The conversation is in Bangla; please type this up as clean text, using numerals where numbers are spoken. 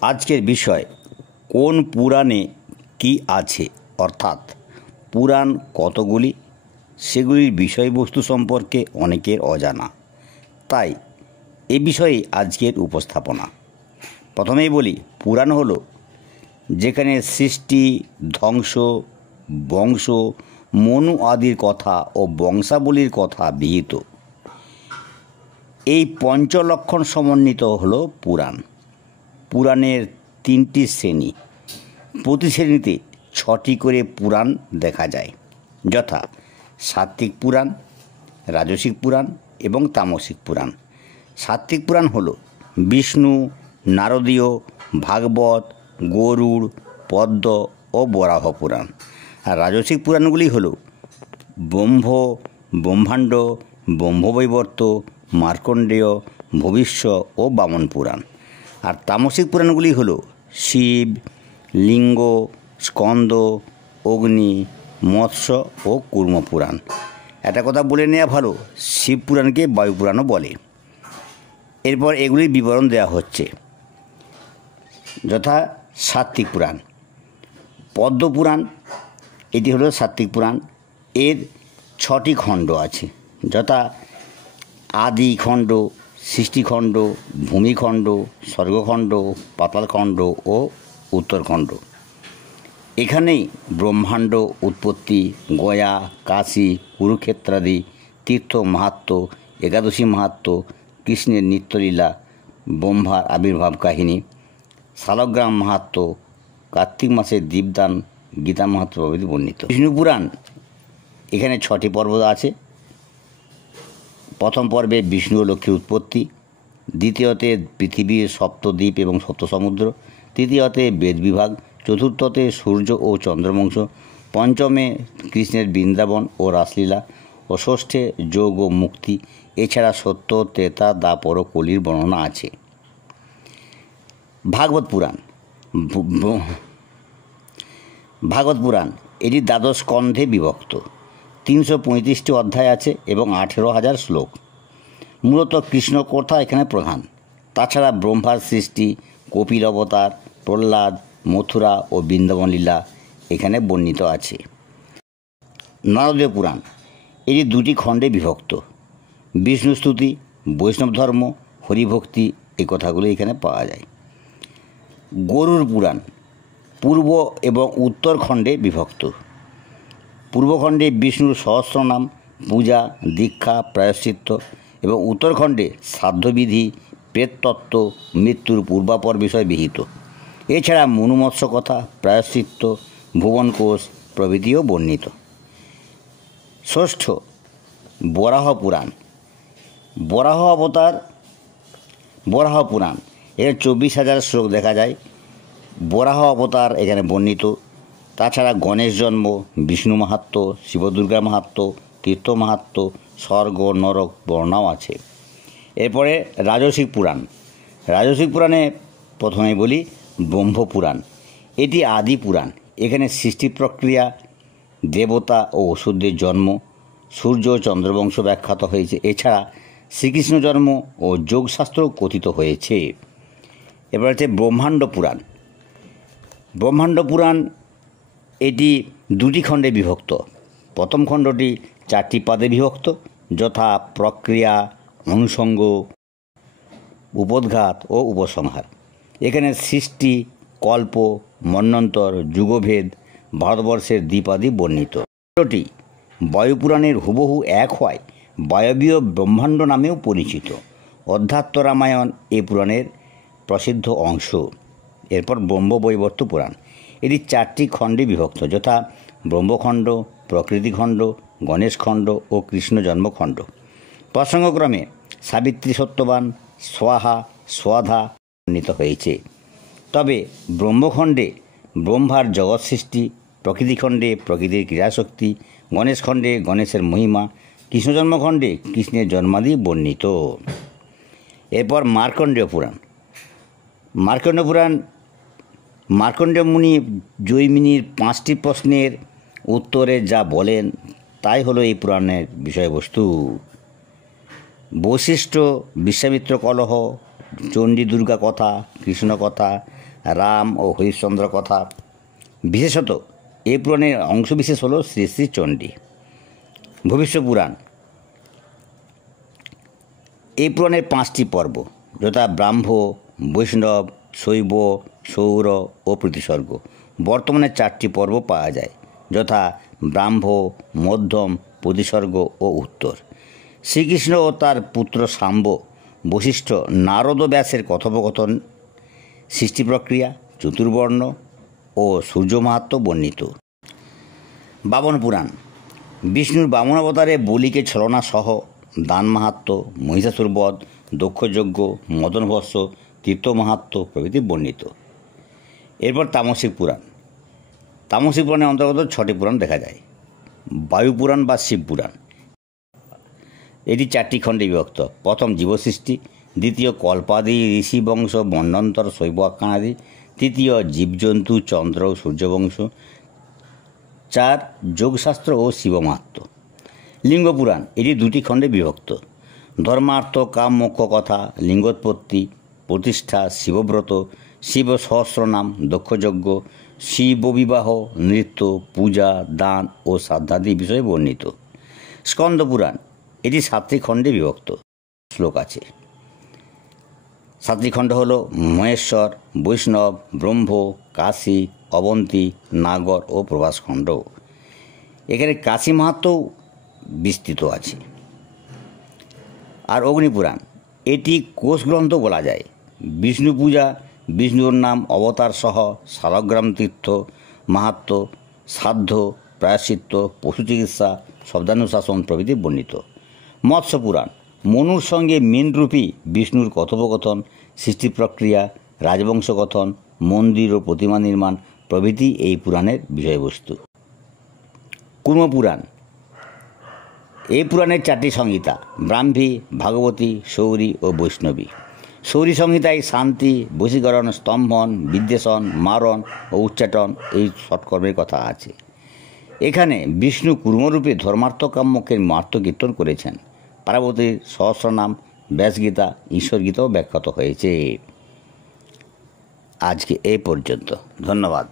আজকের বিষয় কোন পুরাণে কি আছে, অর্থাৎ পুরাণ কতগুলি, সেগুলির বিষয়বস্তু সম্পর্কে অনেকের অজানা। তাই এ বিষয়ে আজকের উপস্থাপনা। প্রথমেই বলি, পুরাণ হলো যেখানে সৃষ্টি, ধ্বংস, বংশ, মনু আদির কথা ও বংশাবলীর কথা বিহিত। এই পঞ্চলক্ষণ সমন্বিত হলো পুরাণ। পুরাণের 3টি শ্রেণী, প্রতি শ্রেণীতে 6টি করে পুরাণ দেখা যায়, যথা সাত্ত্বিক পুরাণ, রাজসিক পুরাণ এবং তামসিক পুরাণ। সাত্ত্বিক পুরাণ হলো বিষ্ণু, নারদীয়, ভাগবত, গরুড়, পদ্ম ও বরাহ পুরাণ। আর রাজসিক পুরাণগুলি হলো ব্রহ্মাণ্ড, ব্রহ্মবৈবর্ত, মার্কণ্ডেয়, ভবিষ্য ও বামন পুরাণ। আর তামসিক পুরাণগুলি হলো শিব, লিঙ্গ, স্কন্দ, অগ্নি, মৎস্য ও কুর্ম পুরাণ। একটা কথা বলে নেওয়া ভালো, শিব পুরাণকে বায়ু পুরাণও বলে। এরপর এগুলির বিবরণ দেওয়া হচ্ছে, যথা সাত্ত্বিক পুরাণ। পদ্ম পুরাণ, এটি হলো সাত্ত্বিক পুরাণ। এর 6টি খণ্ড আছে, যথা আদিখণ্ড, সৃষ্টিখণ্ড, ভূমিখণ্ড, স্বর্গখণ্ড, পাতালখণ্ড ও উত্তরখণ্ড। এখানেই ব্রহ্মাণ্ড উৎপত্তি, গয়া, কাশী, কুরুক্ষেত্রাদি তীর্থ মাহাত্ম্য, একাদশী মাহাত্ম্য, কৃষ্ণের নিত্যলীলা, ব্রহ্মার আবির্ভাব কাহিনী, শালগ্রাম মাহাত্ম্য, কার্তিক মাসের দীপদান, গীতা মাহাত্ম্য প্রভৃতি বর্ণিত। বিষ্ণু পুরাণ, এখানে 6টি পর্ব আছে। প্রথম পর্বে বিষ্ণু ও লক্ষ্মীর উৎপত্তি, দ্বিতীয়তে পৃথিবীর সপ্তদ্বীপ এবং সপ্তসমুদ্র, তৃতীয়তে বেদ বিভাগ, চতুর্থতে সূর্য ও চন্দ্রবংশ, পঞ্চমে কৃষ্ণের বৃন্দাবন ও রাসলীলা ও ষষ্ঠে যোগ ও মুক্তি। এছাড়া সত্য, ত্রেতা, দ্বাপর ও কলির বর্ণনা আছে। ভাগবত পুরাণ এটি 12 স্কন্ধে বিভক্ত, 335টি অধ্যায় আছে এবং 18,000 শ্লোক। মূলত কৃষ্ণ কথা এখানে প্রধান। তাছাড়া ব্রহ্মার সৃষ্টি, কপিল অবতার, প্রহ্লাদ, মথুরা ও বৃন্দাবন লীলা এখানে বর্ণিত আছে। নারদীয় পুরাণ, এটি 2টি খণ্ডে বিভক্ত। বিষ্ণু স্তুতি, বৈষ্ণব ধর্ম, হরিভক্তি, এই কথাগুলো এখানে পাওয়া যায়। গরুড় পুরাণ পূর্ব এবং উত্তর খণ্ডে বিভক্ত। পূর্বখণ্ডে বিষ্ণুর সহস্রনাম, পূজা, দীক্ষা, প্রায়শ্চিত্ত এবং উত্তরখণ্ডে শ্রাদ্ধবিধি, প্রেততত্ত্ব, মৃত্যুর পূর্বাপর বিষয় বিহিত। এছাড়া মনুমৎস্য কথা, প্রায়শ্চিত্ত, ভুবনকোষ প্রভৃতিও বর্ণিত। ষষ্ঠ, বরাহ পুরাণ। বরাহ পুরাণ এর 24,000 শ্লোক দেখা যায়। বরাহ অবতার এখানে বর্ণিত। তাছাড়া গণেশ জন্ম, বিষ্ণু মাহাত্ম্য, শিবদুর্গা মাহাত্ম্য, তীর্থ মাহাত্ম্য, স্বর্গ নরক বর্ণনাও আছে। এরপরে রাজসিক পুরাণে প্রথমে বলি ব্রহ্মপুরাণ। এটি আদি পুরাণ। এখানে সৃষ্টি প্রক্রিয়া, দেবতা ও অসুরদের জন্ম, সূর্য ও চন্দ্রবংশ ব্যাখ্যাত হয়েছে। এছাড়া শ্রীকৃষ্ণ জন্ম ও যোগশাস্ত্র কথিত হয়েছে। এবার হচ্ছে ব্রহ্মাণ্ড পুরাণ এটি 2টি খণ্ডে বিভক্ত। প্রথম খণ্ডটি 4টি পাদে বিভক্ত, যথা প্রক্রিয়া, অনুষঙ্গ, উপোদ্ঘাত ও উপসংহার। এখানে সৃষ্টি, কল্প, মন্বন্তর, যুগভেদ, ভারতবর্ষের দ্বীপাদি বর্ণিত। খণ্ডটি বায়ুপুরাণের হুবহু এক হয় বায়বীয় ব্রহ্মাণ্ড নামেও পরিচিত। অধ্যাত্ম রামায়ণ এ পুরাণের প্রসিদ্ধ অংশ। এরপর ব্রহ্মবৈবর্ত পুরাণ, এটি 4টি খণ্ডে বিভক্ত, যথা ব্রহ্মখণ্ড, প্রকৃতিখণ্ড, গণেশখণ্ড ও কৃষ্ণ জন্মখণ্ড। প্রসঙ্গক্রমে সাবিত্রী, সত্যবান, স্বাহা, স্বাধা বর্ণিত হয়েছে। তবে ব্রহ্মখণ্ডে ব্রহ্মার জগৎ সৃষ্টি, প্রকৃতিখণ্ডে প্রকৃতির ক্রীড়াশক্তি, গণেশখণ্ডে গণেশের মহিমা, কৃষ্ণ জন্মখণ্ডে কৃষ্ণের জন্মাদি বর্ণিত। এরপর মার্কণ্ডেয় পুরাণ। মার্কণ্ডেয় মুনি জৈমিনীর 5টি প্রশ্নের উত্তরে যা বলেন তাই হলো এই পুরাণের বিষয়বস্তু। বৈশিষ্ট্য, বিশ্বামিত্র কলহ, চণ্ডী দুর্গা কথা, কৃষ্ণ কথা, রাম ও হরিশ্চন্দ্র কথা। বিশেষত এই পুরাণের অংশবিশেষ হল শ্রী শ্রী চণ্ডী। ভবিষ্য পুরাণ এই পুরাণের 5টি পর্ব, যথা ব্রাহ্ম, বৈষ্ণব, শৈব, সৌর ও প্রতিসর্গ। বর্তমানে 4টি পর্ব পাওয়া যায়, যথা ব্রাহ্ম, মধ্যম, প্রতিসর্গ ও উত্তর। শ্রীকৃষ্ণ ও তার পুত্র শাম্ব, বশিষ্ঠ, নারদ ও ব্যাসের কথোপকথন, সৃষ্টি প্রক্রিয়া, চতুর্বর্ণ ও সূর্য মাহাত্ম্য বর্ণিত। বামন পুরাণ বিষ্ণুর বামন অবতারে বলিকে ছলনা সহ দান মাহাত্ম্য, মহিষাসুর বধ, দক্ষযজ্ঞ, মদনভস্য, তীর্থ মাহাত্ম্য প্রভৃতি বর্ণিত। এরপর তামসিক পুরাণ। তামসিক পুরাণের অন্তর্গত 6টি পুরাণ দেখা যায়। বায়ু পুরাণ বা শিব পুরাণ, এটি 4টি খণ্ডে বিভক্ত। প্রথম জীবসৃষ্টি, দ্বিতীয় কল্পাদি ঋষি বংশ মন্বন্তর শৈব আখ্যানাদি, তৃতীয় জীবজন্তু চন্দ্র ও সূর্যবংশ, 4 যোগশাস্ত্র ও শিবমাহাত্ম্য। লিঙ্গ পুরাণ, এটি 2টি খণ্ডে বিভক্ত। ধর্মার্থ কাম মোক্ষ কথা, লিঙ্গোৎপত্তি, প্রতিষ্ঠা, শিবব্রত, শিব সহস্রনাম, দক্ষযজ্ঞ, শিব বিবাহ, নৃত্য, পূজা, দান ও শ্রাদ্ধাদি বিষয়ে বর্ণিত। স্কন্দ পুরাণ, এটি 7টি খণ্ডে বিভক্ত। শ্লোক আছে। 7টি খণ্ড হল মহেশ্বর, বৈষ্ণব, ব্রহ্ম, কাশী, অবন্তী, নাগর ও প্রভাসখণ্ড। এখানে কাশী মাহাত্ম্য বিস্তৃত আছে। আর অগ্নিপুরাণ, এটি কোষ গ্রন্থ বলা যায়। বিষ্ণু পূজা, বিষ্ণুর নাম, অবতার সহ শালগ্রাম তীর্থ মাহাত্ম্য, শ্রাদ্ধ, প্রায়শ্চিত্ত, পশু চিকিৎসা, শব্দানুশাসন প্রভৃতি বর্ণিত। মৎস্য পুরাণ, মনুর সঙ্গে মীনরূপী বিষ্ণুর কথোপকথন, সৃষ্টি প্রক্রিয়া, রাজবংশ গঠন, মন্দির ও প্রতিমা নির্মাণ প্রভৃতি এই পুরাণের বিষয়বস্তু। কুর্ম পুরাণ, এই পুরাণের 4টি সংহিতা, ব্রাহ্মী, ভাগবতী, সৌরী ও বৈষ্ণবী। সৌরী সংহিতায় শান্তি, বশীকরণ, স্তম্ভন, বিদ্বেষণ, মারণ ও উচ্চাটন এই সৎকর্মের কথা আছে। এখানে বিষ্ণু কুর্মরূপে ধর্মার্থ কাম্যকের মাহাত্ম্য কীর্তন করেছেন। পার্বতীর সহস্রনাম, ব্যাসগীতা, ঈশ্বরগীতাও ব্যাখ্যাত হয়েছে। আজকে এই পর্যন্ত। ধন্যবাদ।